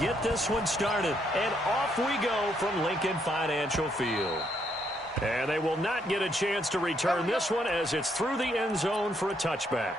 get this one started. And off we go from Lincoln Financial Field. And they will not get a chance to return this one as it's through the end zone for a touchback.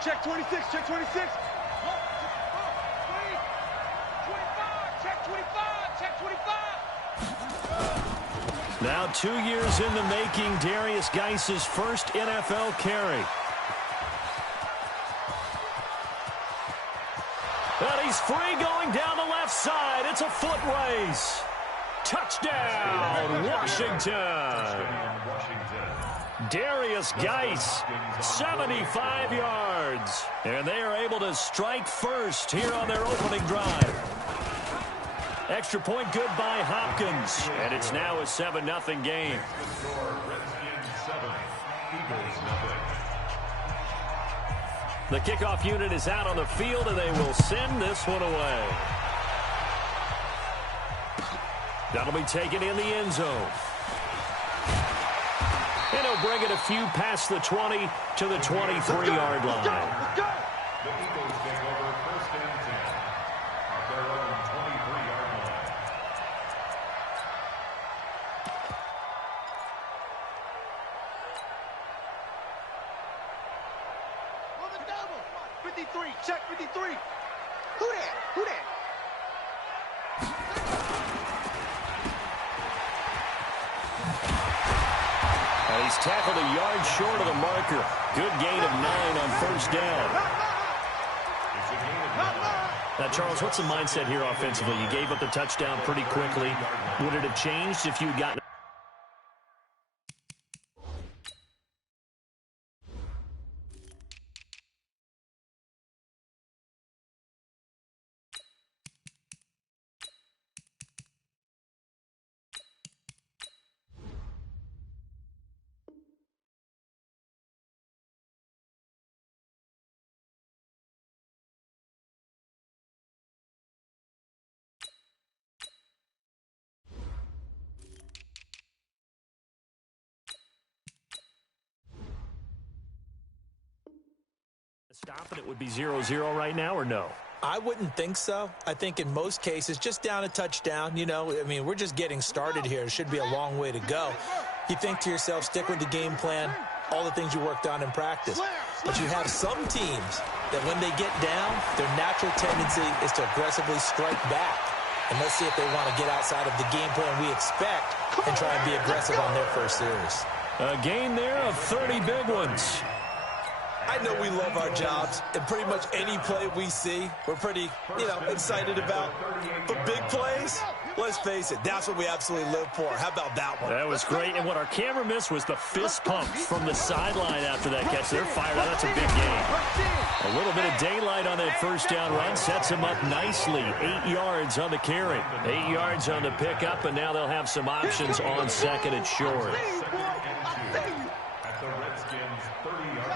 Check 26, check 26. Check 25, check 25. Now 2 years in the making, Darius Geis's first NFL carry. And he's free going down the left side. It's a foot race. Touchdown, Washington. Darius Geis, 75 yards. And they are able to strike first here on their opening drive. Extra point good by Hopkins. And it's now a 7-0 game. The kickoff unit is out on the field, and they will send this one away. That'll be taken in the end zone. And he'll bring it a few past the 20 to the 23-yard line. The Eagles take over first and 10 at their own 23-yard line. On the double. 53, check 53. Who that? Who that? And he's tackled a yard short of the marker. Good gain of 9 on first down. Now, Charles, what's the mindset here offensively? You gave up the touchdown pretty quickly. Would it have changed if you had gotten... Stop and it would be 0-0 right now, or no? I wouldn't think so. I think in most cases, just down a touchdown, you know, I mean, we're just getting started here. It should be a long way to go. You think to yourself, stick with the game plan, all the things you worked on in practice. But you have some teams that when they get down, their natural tendency is to aggressively strike back. And let's see if they want to get outside of the game plan we expect and try and be aggressive on their first series. A gain there of 30 big ones. I know we love our jobs, and pretty much any play we see, we're pretty, excited about. But big plays, let's face it, that's what we absolutely live for. How about that one? That was great, and what our camera missed was the fist pump from the sideline after that catch. They're fired out. That's a big gain. A little bit of daylight on that first down run sets them up nicely. 8 yards on the carry, 8 yards on the pickup, and now they'll have some options on second and short.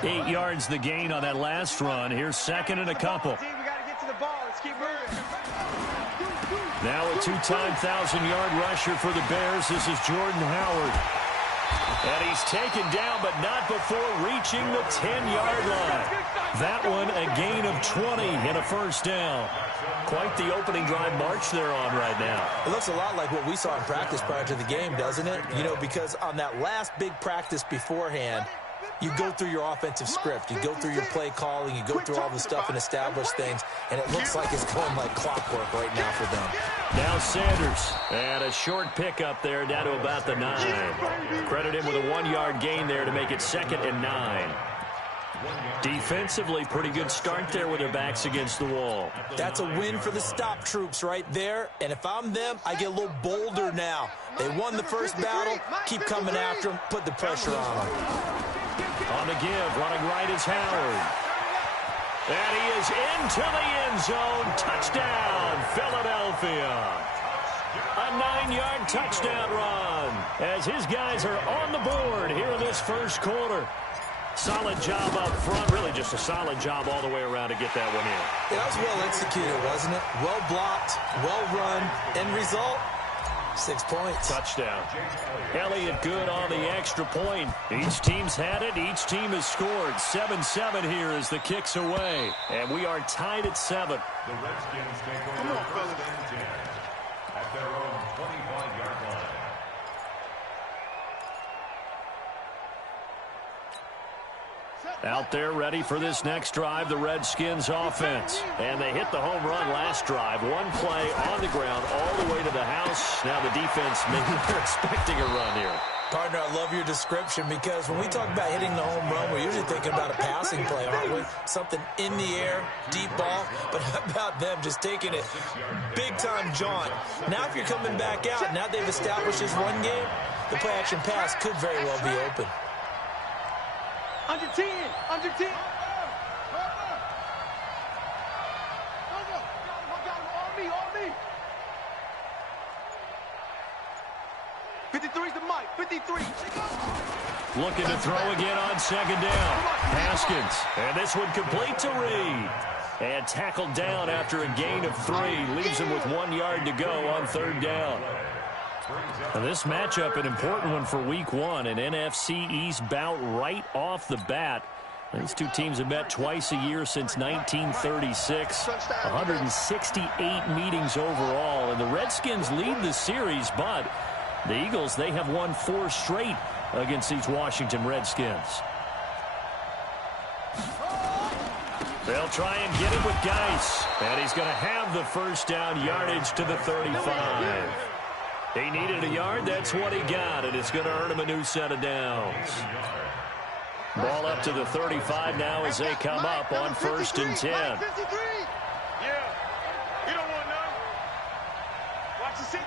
8 yards the gain on that last run. Here's second and a couple. Now a two-time 1,000-yard rusher for the Bears. This is Jordan Howard. And he's taken down, but not before reaching the 10-yard line. That one a gain of 20 and a first down. Quite the opening drive march they're on right now. It looks a lot like what we saw in practice prior to the game, doesn't it? Because on that last big practice beforehand, you go through your offensive script. You go through your play calling. You go through all the stuff and establish things. And it looks like it's going like clockwork right now for them. Now Sanders. And a short pickup there down to about the 9. Credit him with a 1-yard gain there to make it 2nd and 9. Defensively, pretty good start there with their backs against the wall. That's a win for the stop troops right there. And if I'm them, I get a little bolder now. They won the first battle. Keep coming after them. Put the pressure on them. On the give, running right is Howard. And he is into the end zone. Touchdown. Philadelphia. A 9-yard touchdown run as his guys are on the board here in this first quarter. Solid job up front. Really just a solid job all the way around to get that one in. That was well executed, wasn't it? Well blocked, well run. End result, 6 points. Touchdown. Elliott good on the extra point. Each team's had it. Each team has scored. 7-7 here as the kick's away. And we are tied at 7. The Redskins take over first and 10 at their own 25-yard line. Out there ready for this next drive, the Redskins offense. And they hit the home run last drive. One play on the ground all the way to the house. Now the defense, maybe they're expecting a run here. Partner, I love your description because when we talk about hitting the home run, we're usually thinking about a passing play, aren't we? Something in the air, deep ball. But how about them just taking it big-time jaunt? Now if you're coming back out, now they've established this run game, the play-action pass could very well be open. Under 10. Under 10. 53's the mic. 53. Looking to throw again on second down. Haskins. And this one complete to Reed. And tackled down after a gain of 3. Leaves him with 1 yard to go on third down. Now this matchup, an important one for week 1. An NFC East bout right off the bat. These two teams have met twice a year since 1936. 168 meetings overall. And the Redskins lead the series, but the Eagles, they have won 4 straight against these Washington Redskins. They'll try and get him with Geis. And he's going to have the first down, yardage to the 35. He needed a yard. That's what he got, and it's going to earn him a new set of downs. Ball up to the 35 now as they come up on 1st and 10. Yeah. You don't want none. Watch the 66.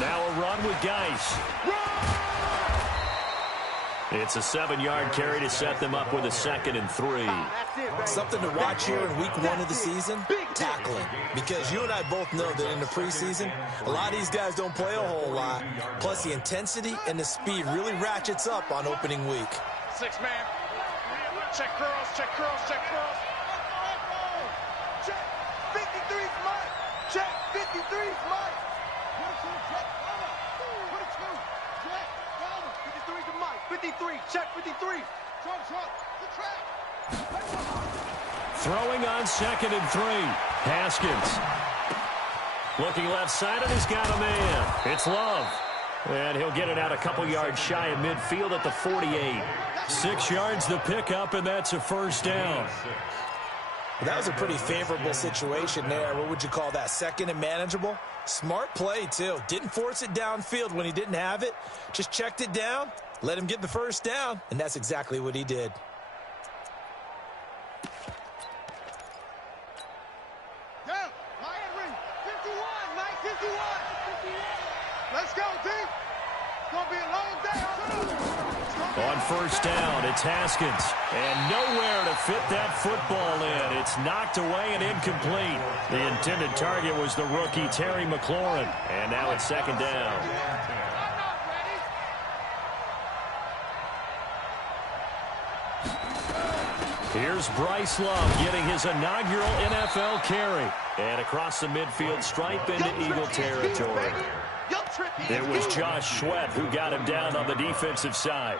Now a run with Geis. It's a 7-yard carry to set them up with a 2nd and 3. Something to watch here in week 1 of the season, tackling. Because you and I both know that in the preseason, a lot of these guys don't play a whole lot. Plus the intensity and the speed really ratchets up on opening week. 6 man. Check curls, check curls, check curls. Check 53's Mike. Check 53's Mike. 53's the Mike. 53, check 53. Throwing on 2nd and 3. Haskins. Looking left side, and he's got a man. It's Love. And he'll get it out a couple yards shy of midfield at the 48. 6 yards the pickup, and that's a first down. That was a pretty favorable situation there. What would you call that? 2nd and manageable? Smart play, too. Didn't force it downfield when he didn't have it. Just checked it down, let him get the first down, and that's exactly what he did. Let's go, D. It's going to be a long day. On 1st down, it's Haskins. And nowhere to fit that football in. It's knocked away and incomplete. The intended target was the rookie, Terry McLaurin. And now it's 2nd down. Here's Bryce Love getting his inaugural NFL carry. And across the midfield stripe into Eagle territory. It was Josh Sweat who got him down on the defensive side.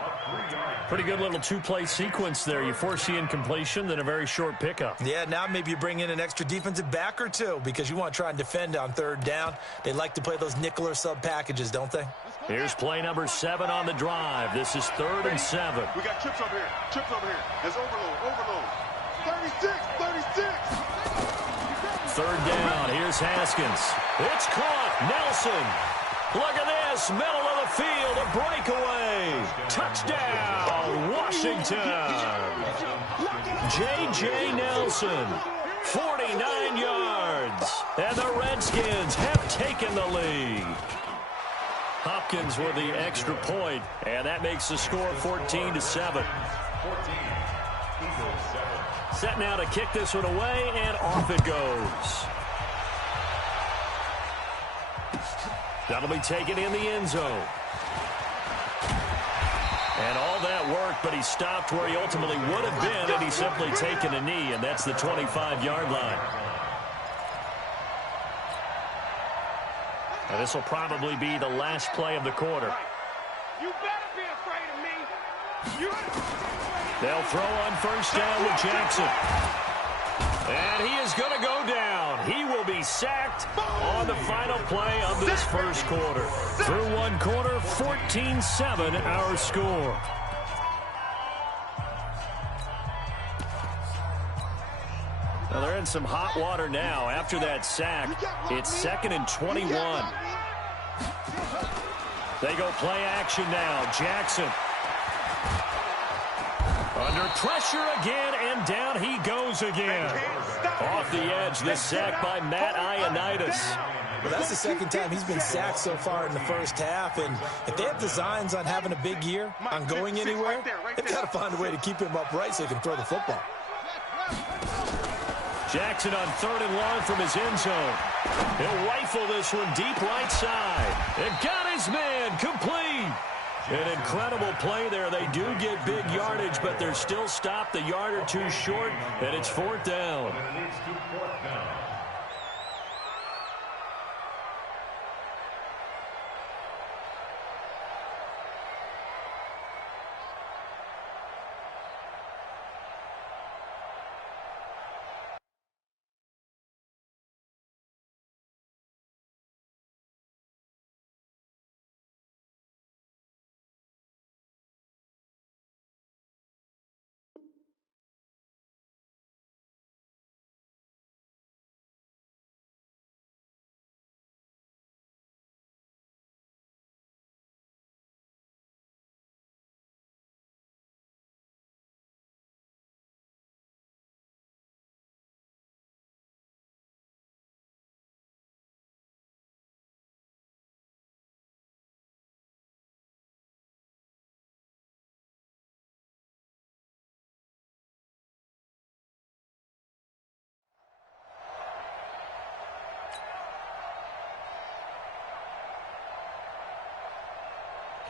Pretty good little 2-play sequence there. You force the incompletion, then a very short pickup. Yeah, now maybe you bring in an extra defensive back or two because you want to try and defend on 3rd down. They like to play those nickel or sub packages, don't they? Here's play number 7 on the drive. This is 3rd and 7. We got chips over here. Chips over here. There's overload. 36. 3rd down. Here's Haskins. It's caught. Nelson. Look at this. Middle of the field. A breakaway. Touchdown, Washington. J.J. Nelson. 49 yards. yards. And the Redskins have taken the lead. Hopkins with the extra point, and that makes the score 14-7. 14. Eagles 7. Set now to kick this one away, and off it goes. That'll be taken in the end zone. And all that work, but he stopped where he ultimately would have been, and he's simply taken a knee, and that's the 25-yard line. And this will probably be the last play of the quarter. You better be afraid of me. They'll throw on first down with Jackson. And he is going to go down. He will be sacked on the final play of this first quarter. Through one quarter, 14-7 our score. Now they're in some hot water now. After that sack, it's 2nd and 21. They go play action now. Jackson. Under pressure again, and down he goes again. Off the edge, the sack by Matt Ioannidis. Well, that's the second time he's been sacked so far in the first half, and if they have designs on having a big year, on going anywhere, they've got to find a way to keep him upright so he can throw the football. Jackson on 3rd and long from his end zone. He'll rifle this one deep right side. And got his man complete. An incredible play there. They do get big yardage, but they're still stopped a yard or two short, and it's 4th down. And it leads to 4th down.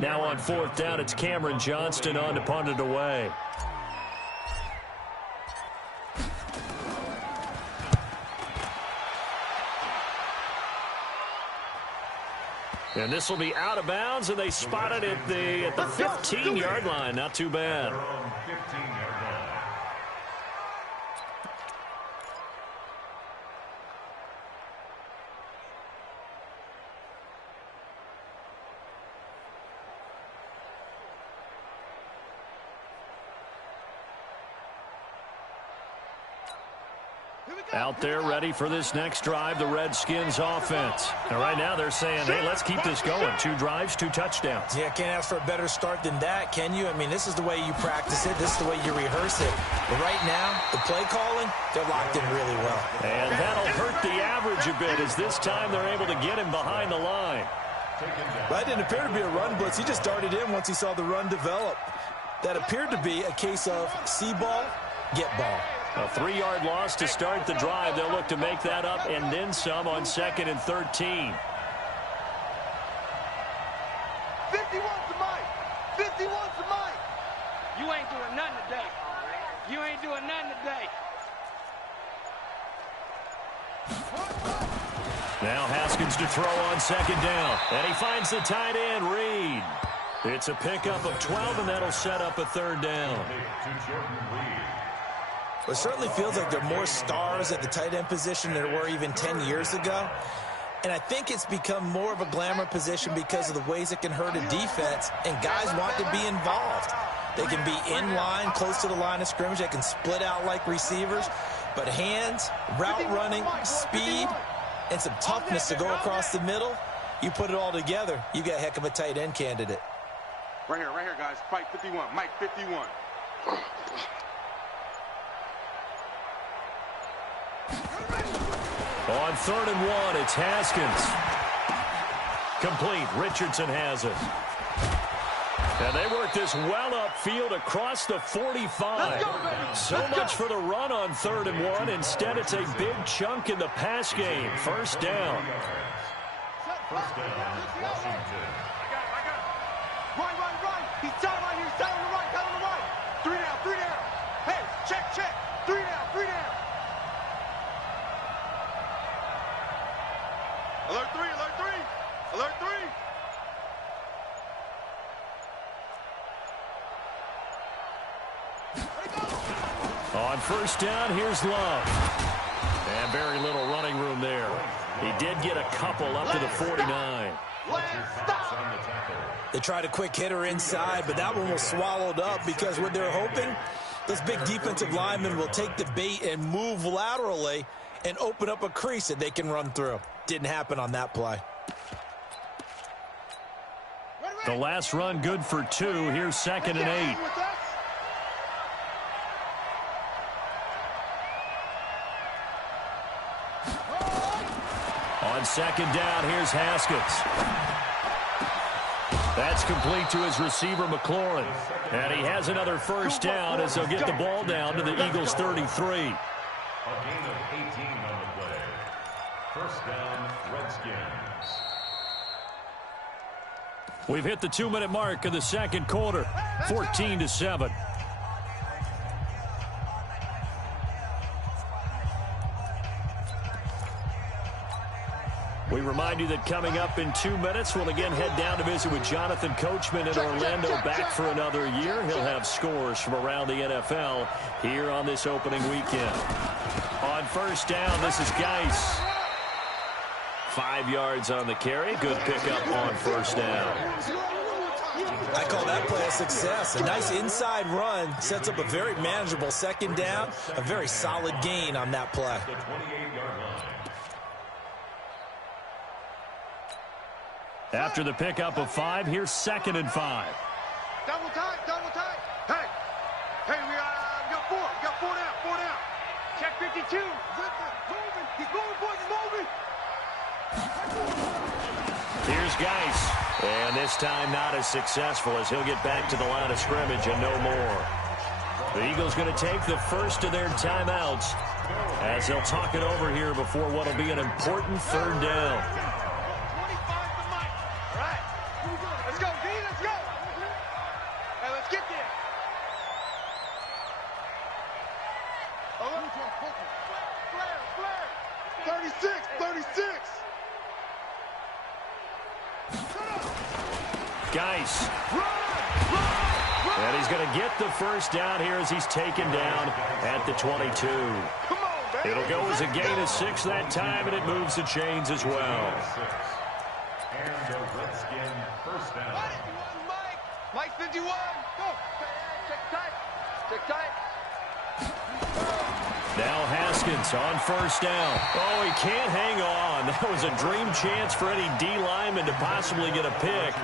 Now on 4th down, it's Cameron Johnston on to punt it away. And this will be out of bounds, and they spot it at the 15-yard line. Not too bad. They're on 15-yard line. Out there ready for this next drive, the Redskins offense. And right now they're saying, hey, let's keep this going. 2 drives, 2 touchdowns. Yeah, can't ask for a better start than that, can you? I mean, this is the way you practice it. This is the way you rehearse it. But right now, the play calling, they're locked in really well. And that'll hurt the average a bit as this time they're able to get him behind the line. That didn't appear to be a run blitz. He just darted in once he saw the run develop. That appeared to be a case of see ball, get ball. A 3-yard loss to start the drive. They'll look to make that up and then some on 2nd and 13. 51 to Mike. 51 to Mike. You ain't doing nothing today. You ain't doing nothing today. Now Haskins to throw on 2nd down. And he finds the tight end, Reed. It's a pickup of 12, and that'll set up a 3rd down. It certainly feels like there are more stars at the tight end position than there were even 10 years ago. And I think it's become more of a glamour position because of the ways it can hurt a defense, and guys want to be involved. They can be in line, close to the line of scrimmage. They can split out like receivers. But hands, route running, speed, and some toughness to go across the middle, you put it all together, you got a heck of a tight end candidate. Right here, guys. Fight 51. Mike 51. On 3rd and 1, it's Haskins. Complete. Richardson has it. And they work this well upfield across the 45. So much for the run on 3rd and 1. Instead, it's a big chunk in the pass game. First down. First down, Washington. Right. He's down right here. He's down on the right. Down on the right. 3 down. Hey, check. 3 down. Alert 3. On first down, here's Love. And very little running room there. He did get a couple up to the 49. They tried a quick hitter inside, but that one was swallowed up because what they're hoping, this big defensive lineman will take the bait and move laterally and open up a crease that they can run through. Didn't happen on that play. The last run good for 2. Here's 2nd and 8. On 2nd down, here's Haskins. That's complete to his receiver, McLaurin. And he has another first down as they'll get the ball down to the Eagles' 33. A gain of 18 on the play. First down, Redskins. We've hit the 2-minute mark of the second quarter, 14-7. We remind you that coming up in 2 minutes, we'll again head down to visit with Jonathan Coachman in Orlando, back for another year. He'll have scores from around the NFL here on this opening weekend. On first down, this is Geis. 5 yards on the carry. Good pickup on first down. I call that play a success. A nice inside run sets up a very manageable second down. A very solid gain on that play. The 28-yard line. After the pickup of 5, here's 2nd and 5. Double tight. Hey, we got 4. We got 4 down. Check 52. He's moving, boys, he's moving. Here's Geis. And this time not as successful as he'll get back to the line of scrimmage and no more. The Eagles going to take the first of their timeouts as they'll talk it over here before what will be an important 3rd down. Let's get there. 36. Geis. And he's going to get the first down here as he's taken down at the 22. It'll go as a gain of 6 that time, and it moves the chains as well. And the Redskin first down. Mike 51. Go. Check tight. Now Haskins on first down. Oh, he can't hang on. That was a dream chance for any D lineman to possibly get a pick.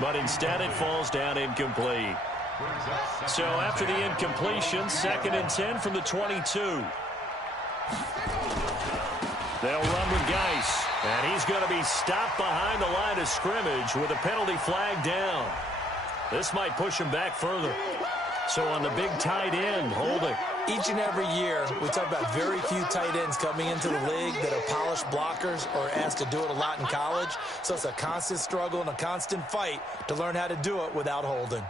But instead it falls down incomplete. So after the incompletion, 2nd and 10 from the 22. They'll run with Geis. And he's going to be stopped behind the line of scrimmage with a penalty flag down. This might push him back further. So on the big tight end, holding. Each and every year, we talk about very few tight ends coming into the league that are polished blockers or asked to do it a lot in college. So it's a constant struggle and a constant fight to learn how to do it without holding.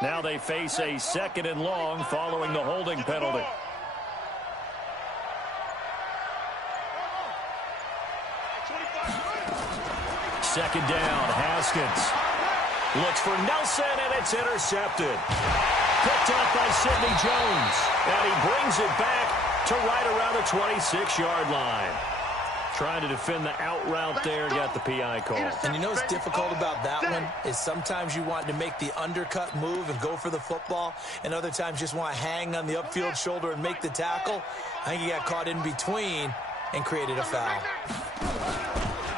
Now they face a 2nd and long following the holding penalty. Second down, Haskins. Looks for Nelson, and it's intercepted. Picked up by Sidney Jones. And he brings it back to right around the 26-yard line. Trying to defend the out route there, got the PI call. And you know what's difficult about that one is sometimes you want to make the undercut move and go for the football, and other times just want to hang on the upfield shoulder and make the tackle. I think he got caught in between and created a foul.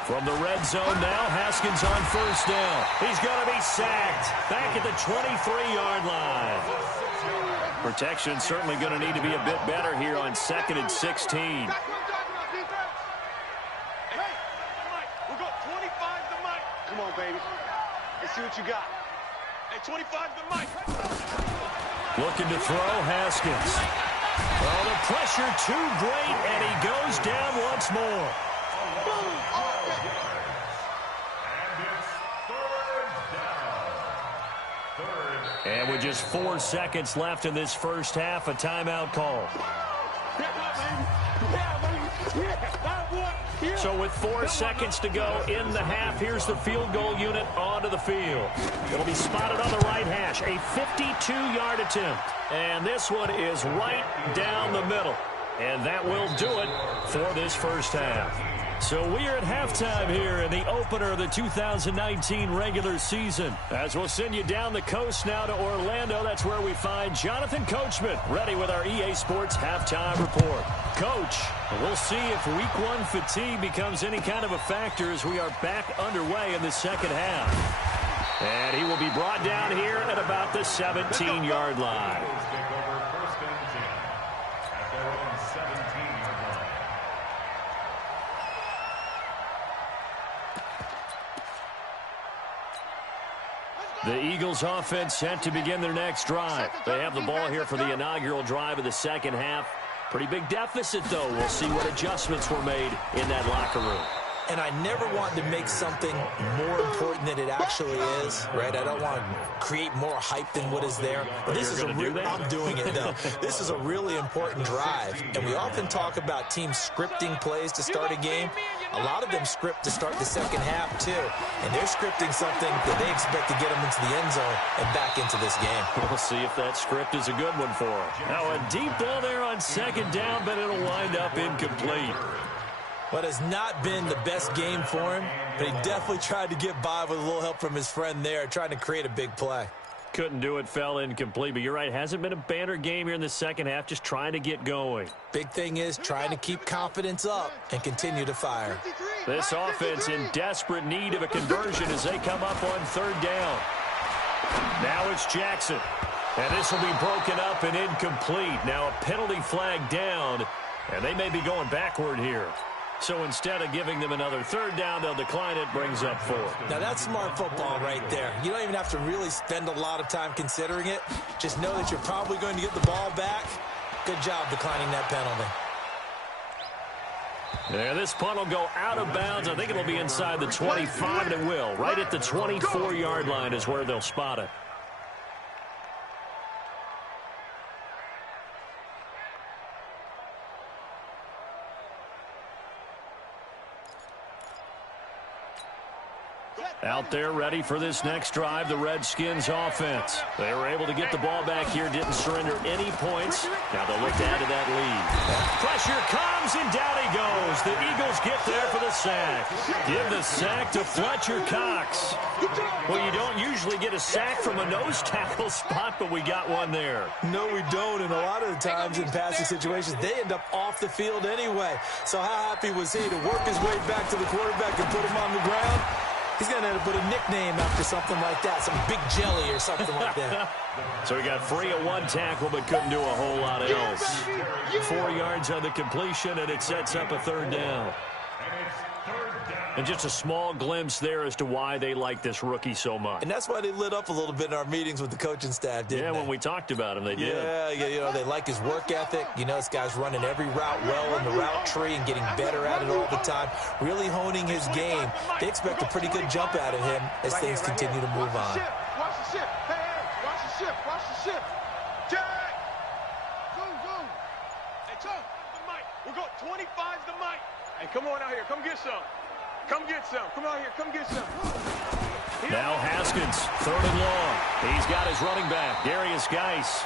From the red zone now, Haskins on first down. He's going to be sacked. Back at the 23-yard line. Protection certainly going to need to be a bit better here on 2nd and 16. Come on, baby. Let's see what you got. Hey, 25 to Mike. Looking to throw, Haskins. Oh, the pressure too great, and he goes down once more. And with just 4 seconds left in this first half, a timeout call. So with 4 seconds to go in the half, here's the field goal unit onto the field. It'll be spotted on the right hash, a 52-yard attempt. And this one is right down the middle. And that will do it for this first half. So we are at halftime here in the opener of the 2019 regular season. As we'll send you down the coast now to Orlando, that's where we find Jonathan Coachman ready with our EA Sports halftime report. Coach, we'll see if week 1 fatigue becomes any kind of a factor as we are back underway in the second half. And he will be brought down here at about the 17-yard line. The Eagles offense set to begin their next drive. They have the ball here for the inaugural drive of the second half. Pretty big deficit, though. We'll see what adjustments were made in that locker room. And I never want to make something more important than it actually is, right? I don't want to create more hype than what is there. But this is a real, I'm doing it, though. This is a really important drive. And we often talk about teams scripting plays to start a game. A lot of them script to start the second half, too. And they're scripting something that they expect to get them into the end zone and back into this game. We'll see if that script is a good one for them. Now, a deep ball there on second down, but it'll wind up incomplete. What has not been the best game for him, but he definitely tried to get by with a little help from his friend there, trying to create a big play. Couldn't do it, fell incomplete, but you're right, hasn't been a banner game here in the second half, just trying to get going. Big thing is trying to keep confidence up and continue to fire. This offense in desperate need of a conversion as they come up on third down. Now it's Jackson, and this will be broken up and incomplete. Now a penalty flag down, and they may be going backward here. So instead of giving them another third down, they'll decline it, brings up 4. Now that's smart football right there. You don't even have to really spend a lot of time considering it. Just know that you're probably going to get the ball back. Good job declining that penalty. Yeah, this punt will go out of bounds. I think it'll be inside the 25, and it will. Right at the 24-yard line is where they'll spot it. Out there ready for this next drive, the Redskins offense. They were able to get the ball back here, didn't surrender any points. Now they'll look to add to that lead. Pressure comes, and down he goes. The Eagles get there for the sack. Give the sack to Fletcher Cox. Well, you don't usually get a sack from a nose tackle spot, but we got one there. No, we don't, and a lot of the times in passing situations, they end up off the field anyway. So how happy was he to work his way back to the quarterback and put him on the ground? He's going to end up with a nickname after something like that, some Big Jelly or something like that. So he got free of one tackle but couldn't do a whole lot else. 4 yards on the completion, and it sets up a third down. And just a small glimpse there as to why they like this rookie so much. And that's why they lit up a little bit in our meetings with the coaching staff, didn't they? Yeah, when we talked about him, they did. Yeah, you know, they like his work ethic. You know, this guy's running every route well in the route tree and getting better at it all the time, really honing his game. They expect a pretty good jump out of him as things continue to move on. Watch the ship. Hey, watch the ship. Watch the ship. Jack! Go. Hey, Tom, the mic. We'll go 25's the mic. Hey, come on out here. Come get some. Come get some. Come out here. Come get some. Now Haskins, 3rd and long. He's got his running back, Darius Geis.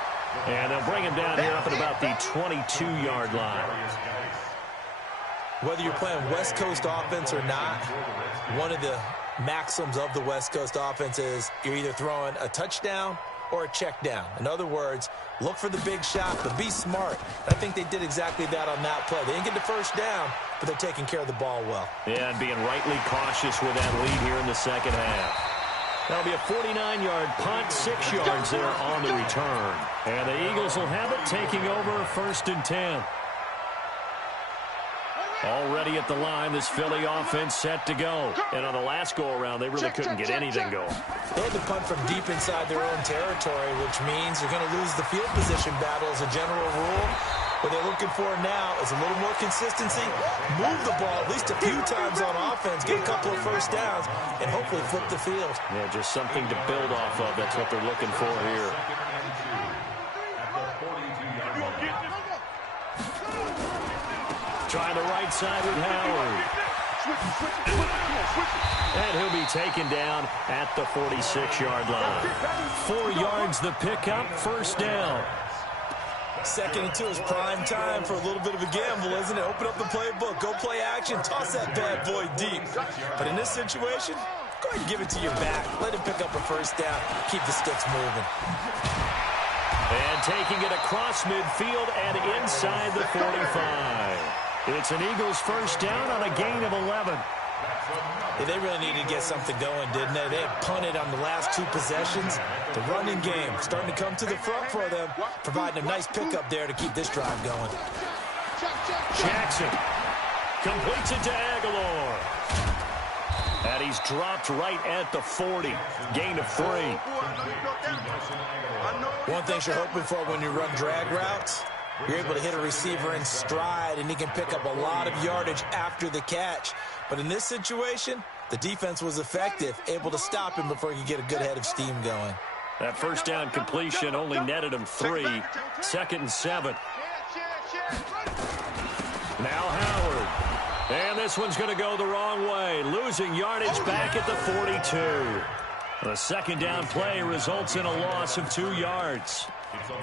And they'll bring him down here up at about the 22-yard line. Whether you're playing West Coast offense or not, one of the maxims of the West Coast offense is you're either throwing a touchdown or a check down. In other words, look for the big shot, but be smart. I think they did exactly that on that play. They didn't get the first down, but they're taking care of the ball well. Yeah, and being rightly cautious with that lead here in the second half. That'll be a 49-yard punt, 6 yards there on the return. And the Eagles will have it, taking over 1st and 10. Already at the line, this Philly offense set to go. And on the last go-around, they really couldn't get anything going. They had to punt from deep inside their own territory, which means they're going to lose the field position battle as a general rule. What they're looking for now is a little more consistency, move the ball at least a few times on offense, get a couple of first downs, and hopefully flip the field. Yeah, just something to build off of. That's what they're looking for here. Trying the right side with Howard. And he'll be taken down at the 46-yard line. 4 yards the pickup, 1st down. 2nd and 2 is prime time for a little bit of a gamble, isn't it? Open up the playbook, go play action, toss that bad boy deep. But in this situation, go ahead and give it to your back. Let him pick up a first down. Keep the sticks moving. And taking it across midfield and inside the 45. It's an Eagles first down on a gain of 11. Yeah, they really needed to get something going, didn't they? They had punted on the last 2 possessions. The running game starting to come to the front for them, providing a nice pickup there to keep this drive going. Jackson completes it to Aguilar. And he's dropped right at the 40. Gain of 3. One thing you're hoping for when you run drag routes, you're able to hit a receiver in stride, and he can pick up a lot of yardage after the catch. But in this situation, the defense was effective, able to stop him before he could get a good head of steam going. That first down completion only netted him 3. 2nd and 7. Now Howard. And this one's going to go the wrong way, losing yardage back at the 42. The 2nd down play results in a loss of 2 yards.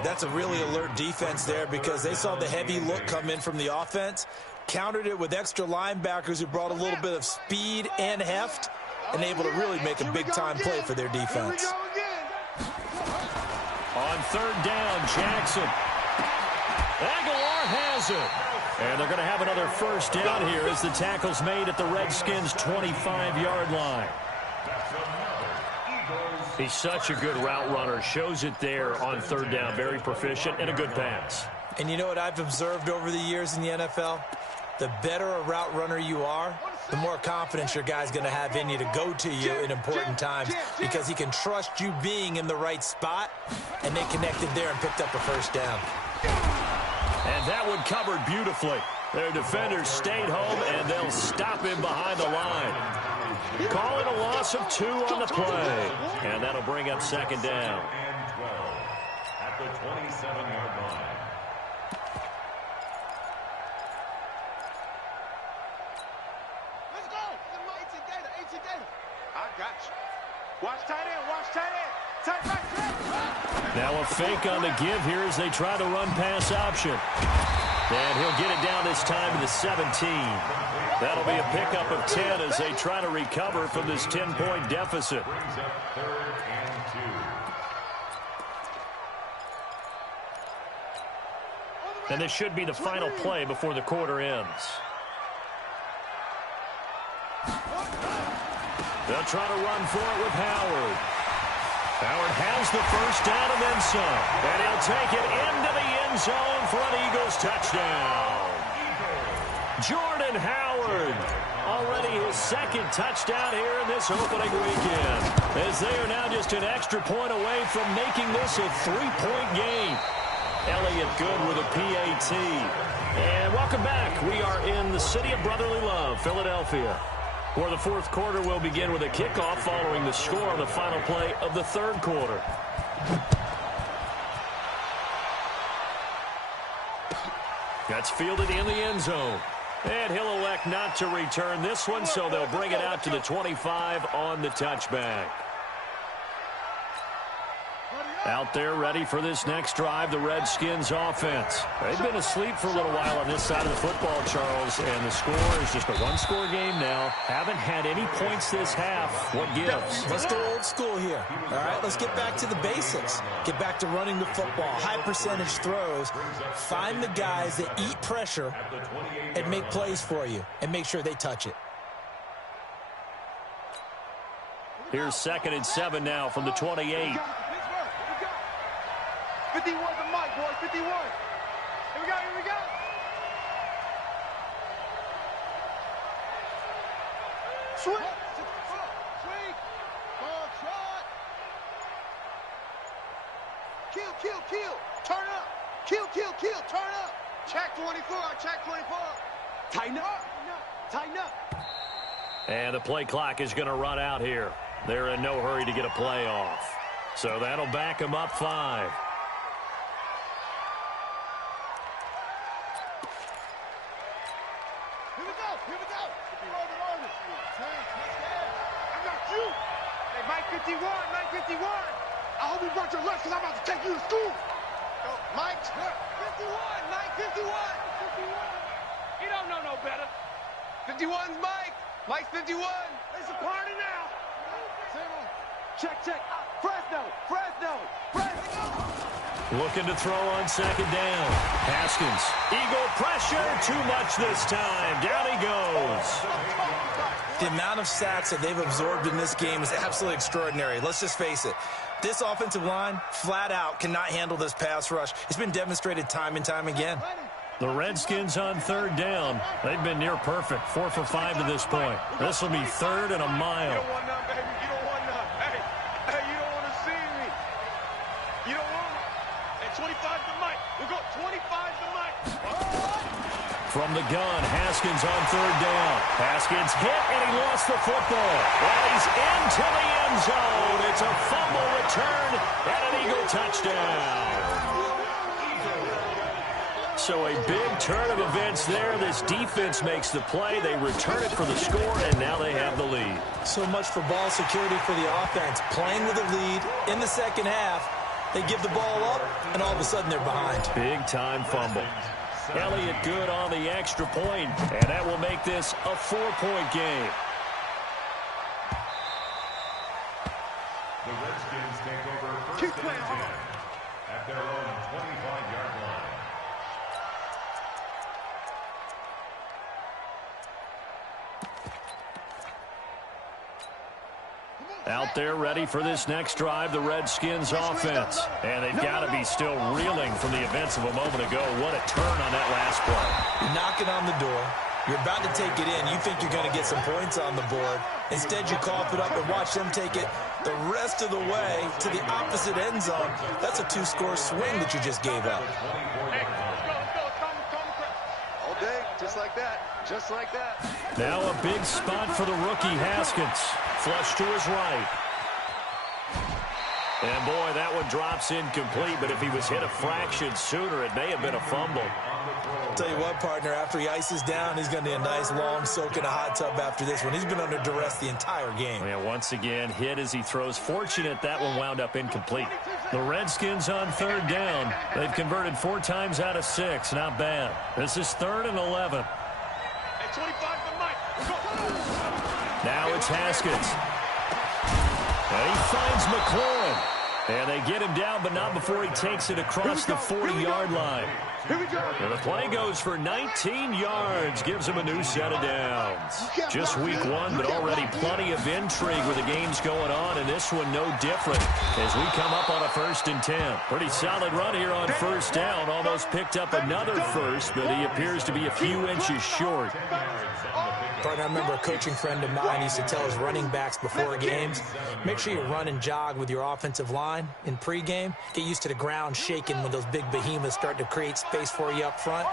That's a really alert defense there because they saw the heavy look come in from the offense, countered it with extra linebackers who brought a little bit of speed and heft, and able to really make a big-time play for their defense. On 3rd down, Jackson. Aguilar has it. And they're going to have another first down here as the tackle's made at the Redskins' 25-yard line. He's such a good route runner. Shows it there on 3rd down. Very proficient and a good pass. And you know what I've observed over the years in the NFL? The better a route runner you are, the more confidence your guy's going to have in you to go to you in important times because he can trust you being in the right spot, and they connected there and picked up a first down. And that one covered beautifully. Their defenders stayed home, and they'll stop him behind the line. Calling a loss of 2 on the play. And that'll bring up 2nd down. And 12 at the 27-yard line. Let's go. I got you. Watch tight end. Watch tight end. Tight back. Now a fake on the give here as they try to run pass option. And he'll get it down this time to the 17. That'll be a pickup of 10 as they try to recover from this 10-point deficit. Brings up 3rd and 2. And this should be the final play before the quarter ends. They'll try to run for it with Howard. Howard has the first down and then some. And he'll take it into the end zone for an Eagles touchdown. Jordan Howard, already his 2nd touchdown here in this opening weekend, as they are now just an extra point away from making this a 3-point game. Elliott Good with a PAT. And welcome back. We are in the city of brotherly love, Philadelphia, where the 4th quarter will begin with a kickoff following the score on the final play of the 3rd quarter. That's fielded in the end zone. And he'll elect not to return this one, so they'll bring it out to the 25 on the touchback. Out there ready for this next drive, the Redskins offense. They've been asleep for a little while on this side of the football, Charles, and the score is just a one-score game now. Haven't had any points this half. What gives? Let's go old school here. All right, let's get back to the basics. Get back to running the football, high percentage throws. Find the guys that eat pressure and make plays for you and make sure they touch it. Here's 2nd and 7 now from the 28. 51 the mic, boys. 51. Here we go. Here we go. Sweep. Sweep. Ball shot. Kill. Turn up. Kill. Turn up. Check 24. Check 24. Tighten up. And the play clock is going to run out here. They're in no hurry to get a play off. So that'll back them up 5. Here we go. I got you. Hey, Mike 51. I hope you brought your lunch because I'm about to take you to school. Go, Mike. 51. Mike 51. You don't know no better. 51's Mike. Mike's 51. It's a party now. Check. Fresno. Looking to throw on 2nd down. Haskins. Eagle pressure. Too much this time. Down he goes. The amount of sacks that they've absorbed in this game is absolutely extraordinary. Let's just face it. This offensive line, flat out, cannot handle this pass rush. It's been demonstrated time and time again. The Redskins on 3rd down. They've been near perfect. 4 for 5 to this point. This will be 3rd and a mile. You don't want none, baby. You don't want none. Hey, you don't want to see me. You don't want it. And 25's the mic. We'll go 25's the mic. From the gun, Haskins on 3rd down. Haskins hit, and he lost the football. Well, he's into the end zone. It's a fumble return and an Eagle touchdown. So a big turn of events there. This defense makes the play. They return it for the score, and now they have the lead. So much for ball security for the offense. Playing with a lead in the second half. They give the ball up, and all of a sudden they're behind. Big-time fumble. Elliott good on the extra point, and that will make this a 4-point game. The Redskins take over first and 10 at their own 25-yard line. Out there ready for this next drive, the Redskins offense. And they've got to be still reeling from the events of a moment ago. What a turn on that last play. You're knocking on the door. You're about to take it in. You think you're going to get some points on the board. Instead, you cough it up and watch them take it the rest of the way to the opposite end zone. That's a 2-score swing that you just gave up. Hey, let's go. All day, just like that. Just like that. Now a big spot for the rookie Haskins. Flush to his right. And boy, that one drops incomplete, but if he was hit a fraction sooner, it may have been a fumble. I'll tell you what, partner, after he ices down, he's going to need a nice long soak in a hot tub after this one. He's been under duress the entire game. Yeah, once again, hit as he throws. Fortunate that one wound up incomplete. The Redskins on 3rd down. They've converted 4 times out of 6. Not bad. This is 3rd and 11. Hey, 25 the mic. Now it's Haskins. And he finds McLaurin. And they get him down, but not before he takes it across the 40-yard line. Here we go. And the play goes for 19 yards, gives him a new set of downs. Just week 1, but already plenty of intrigue with the games going on, and this one no different as we come up on a 1st and 10. Pretty solid run here on 1st down. Almost picked up another first, but he appears to be a few inches short. Partner, I remember a coaching friend of mine used to tell his running backs before games, make sure you run and jog with your offensive line in pregame. Get used to the ground shaking when those big behemoths start to create space for you up front.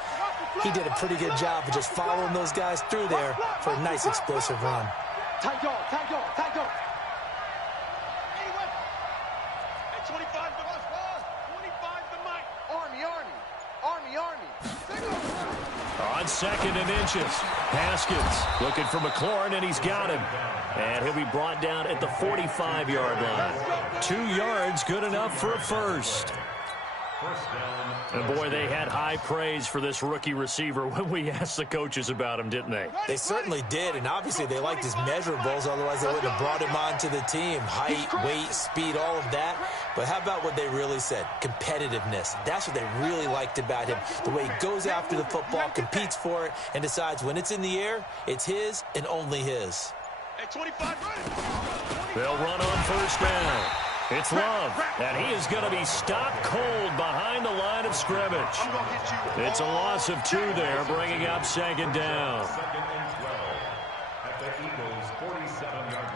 He did a pretty good job of just following those guys through there for a nice explosive run. Tight dog. Hey, 25 the mic. Army. On 2nd and inches. Haskins looking for McLaurin, and he's got him. And he'll be brought down at the 45-yard line. 2 yards, good enough for a first. And, boy, they had high praise for this rookie receiver when we asked the coaches about him, didn't they? They certainly did, and obviously they liked his measurables. Otherwise, they wouldn't have brought him onto the team. Height, weight, speed, all of that. But how about what they really said? Competitiveness. That's what they really liked about him. The way he goes after the football, competes for it, and decides when it's in the air, it's his and only his. They'll run on first down. It's Love, and he is going to be stopped cold behind the line of scrimmage. It's a loss of 2 there, bringing up 2nd down. At the Eagles' 47-yard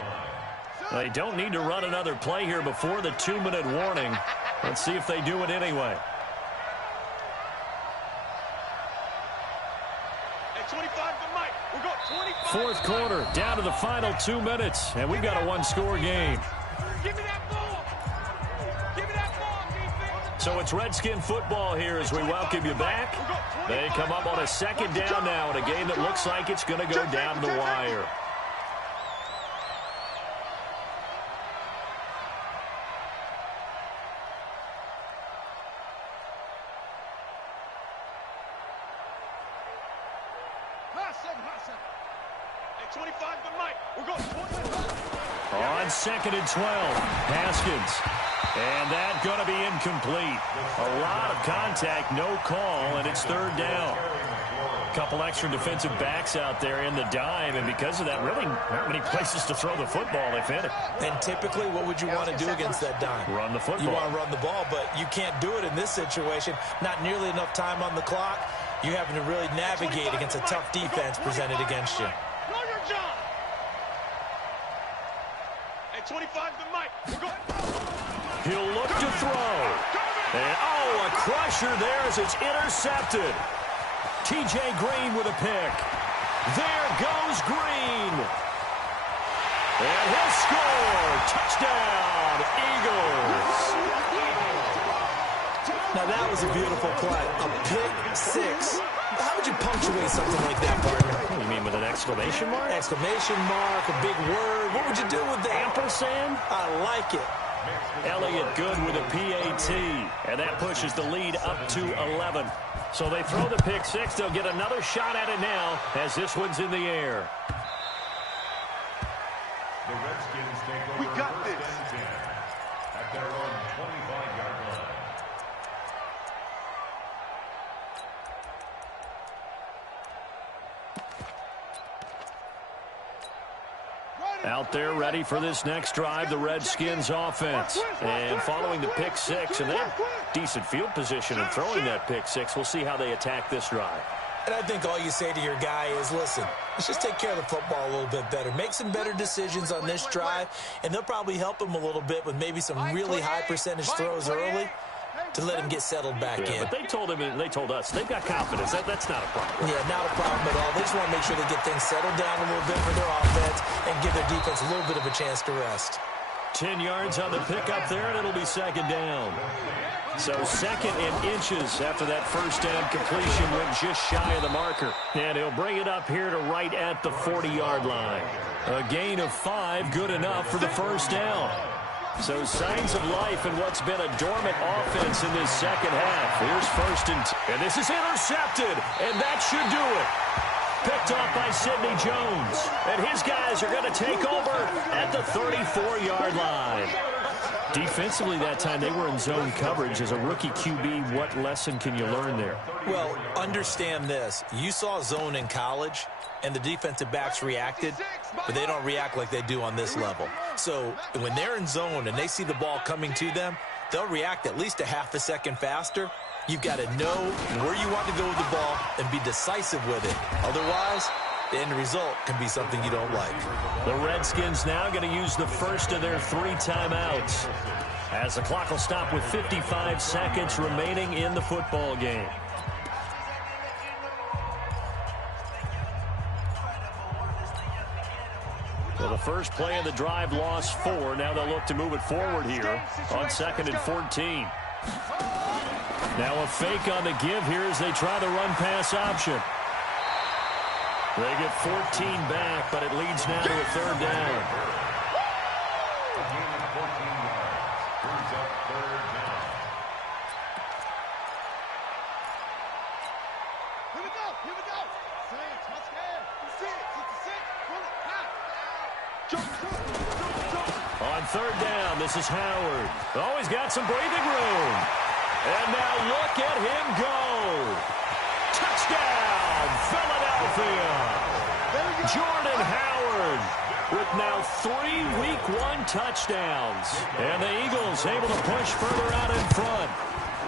line. They don't need to run another play here before the 2-minute warning. Let's see if they do it anyway. Fourth quarter, down to the final 2 minutes, and we've got a 1-score game. Give me that ball. Give me that ball, defense. So it's Redskin football here as we welcome you back. They come up on a 2nd down now in a game that looks like it's going to go down to the wire. On 2nd and 12, Haskins. And that's going to be incomplete. A lot of contact, no call, and it's 3rd down. A couple extra defensive backs out there in the dime, and because of that, really not many places to throw the football, if any. And typically, what would you want to do against that dime? Run the football. You want to run the ball, but you can't do it in this situation. Not nearly enough time on the clock. You're having to really navigate against a tough defense presented against you. 25 the mic. He'll look to throw. And, a crusher there as it's intercepted. T.J. Green with a pick. There goes Green. And he'll score. Touchdown, Eagles. Now, that was a beautiful play. A pick 6. How would you punctuate something like that, partner? You mean with an exclamation mark? Exclamation mark, a big word. What would you do with that? Ampersand? I like it. Elliott good with a PAT. And that pushes the lead up to 11. So they throw the pick 6. They'll get another shot at it now as this one's in the air. The Redskins take over first and 10 at their own 25-yard line. Out there ready for this next drive, the Redskins offense. And following the pick 6, and they have decent field position in throwing that pick 6. We'll see how they attack this drive. And I think all you say to your guy is, listen, let's just take care of the football a little bit better. Make some better decisions on this drive, and they'll probably help him a little bit with maybe some really high percentage throws early to let him get settled back in. But they told him, and they told us, they've got confidence. That's not a problem. Yeah, not a problem at all. They just want to make sure they get things settled down a little bit for their offense and give their defense a little bit of a chance to rest. 10 yards on the pickup there, and it'll be 2nd down. So 2nd and inches after that first down completion went just shy of the marker. And he'll bring it up here to right at the 40-yard line. A gain of 5, good enough for the first down. So signs of life in what's been a dormant offense in this second half. Here's 1st and 10. And this is intercepted, and that should do it. Picked off by Sidney Jones. And his guys are going to take over at the 34-yard line. Defensively that time, they were in zone coverage. As a rookie QB, what lesson can you learn there? Well, understand this. You saw zone in college, and the defensive backs reacted, but they don't react like they do on this level. So when they're in zone and they see the ball coming to them, they'll react at least a half a second faster. You've got to know where you want to go with the ball and be decisive with it. Otherwise, the end result can be something you don't like. The Redskins now going to use the first of their 3 timeouts as the clock will stop with 55 seconds remaining in the football game. Well, the first play of the drive lost 4. Now they'll look to move it forward here on 2nd and 14. Now a fake on the give here as they try the run-pass option. They get 14 back, but it leads now to a third down. A gain of 14 yards. Brings up third down. Here we go. Here we go. Touchdown. 66. Pull it. Jump. On third down, this is Howard. Oh, he's got some breathing room. And now look at him go. Touchdown, Philadelphia. Jordan Howard with now 3 Week 1 touchdowns. And the Eagles able to push further out in front.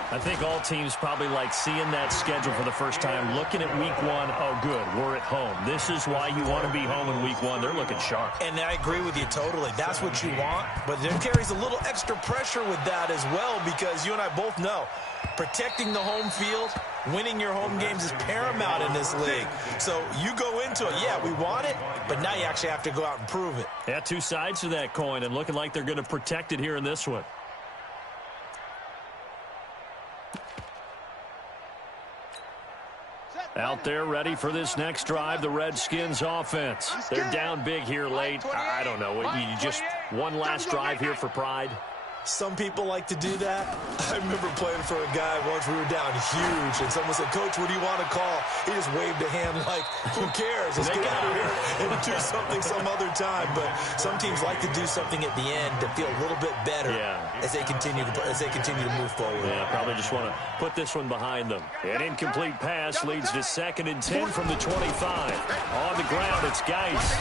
I think all teams probably like seeing that schedule for the first time, looking at Week 1. Oh, good, we're at home. This is why you want to be home in Week 1. They're looking sharp. And I agree with you totally. That's what you want. But there carries a little extra pressure with that as well, because you and I both know protecting the home field, winning your home games is paramount in this league. So you go into it, yeah, we want it, but now you actually have to go out and prove it. Yeah, two sides to that coin, and looking like they're going to protect it here in this one. Out there ready for this next drive, the Redskins offense. They're down big here late. I don't know. You just one last drive here for pride. Some people like to do that. I remember playing for a guy once. We were down huge, and someone said, "Coach, what do you want to call?" He just waved a hand like, who cares? Let's get out of here and do something some other time. But some teams like to do something at the end to feel a little bit better as they continue to move forward. Yeah, probably just want to put this one behind them. An incomplete pass leads to 2nd and 10 from the 25. On the ground, it's Geis.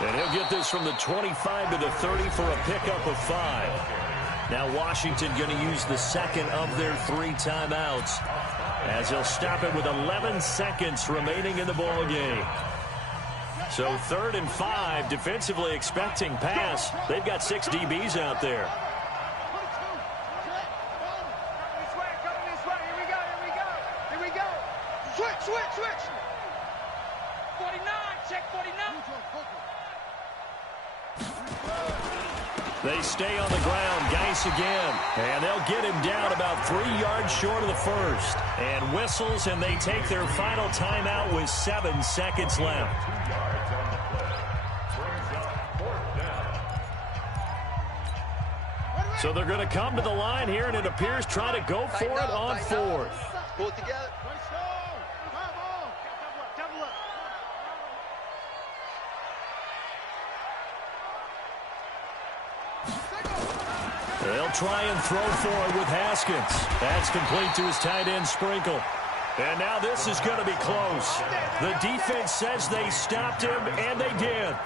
And he'll get this from the 25 to the 30 for a pickup of 5. Now Washington going to use the second of their 3 timeouts as they'll stop it with 11 seconds remaining in the ball game. So 3rd and 5, defensively expecting pass. They've got 6 DBs out there. Here we go. Switch. 49, check 49. They stay on the ground. Geis again. And they'll get him down about 3 yards short of the first. And whistles, and they take their final timeout with 7 seconds left. 2 yards on the play. Brings up 4th down. So they're going to come to the line here, and it appears try to go for it on 4th. Pull it together. They'll try and throw for it with Haskins. That's complete to his tight end, Sprinkle. And now this is going to be close. The defense says they stopped him, and they did.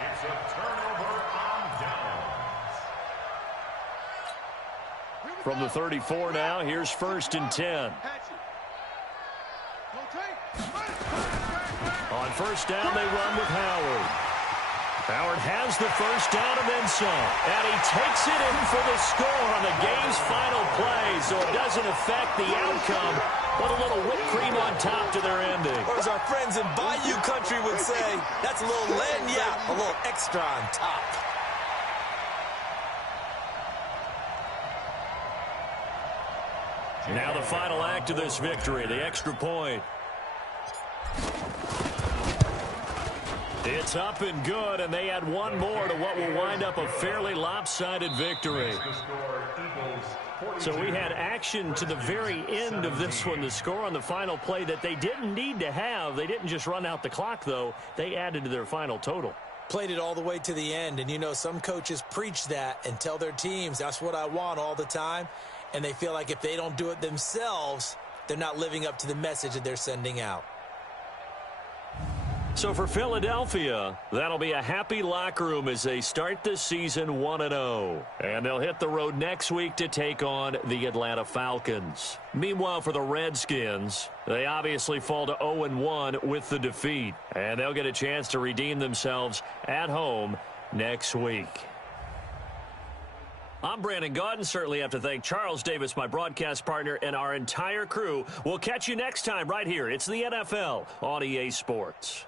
It's a turnover on downs. From the 34 now, here's 1st and 10. On 1st down, they run with Howard. Howard has the first down and then some. And he takes it in for the score on the game's final play, so it doesn't affect the outcome, but a little whipped cream on top to their ending. Or as our friends in Bayou Country would say, that's a little lagniappe, a little extra on top. Now the final act of this victory, the extra point. It's up and good, and they add one more to what will wind up a fairly lopsided victory. So we had action to the very end of this one, the score on the final play that they didn't need to have. They didn't just run out the clock, though. They added to their final total. Played it all the way to the end, and you know some coaches preach that and tell their teams, that's what I want all the time, and they feel like if they don't do it themselves, they're not living up to the message that they're sending out. So for Philadelphia, that'll be a happy locker room as they start the season 1-0. And they'll hit the road next week to take on the Atlanta Falcons. Meanwhile, for the Redskins, they obviously fall to 0-1 with the defeat. And they'll get a chance to redeem themselves at home next week. I'm Brandon Gaudin. Certainly have to thank Charles Davis, my broadcast partner, and our entire crew. We'll catch you next time right here. It's the NFL on EA Sports.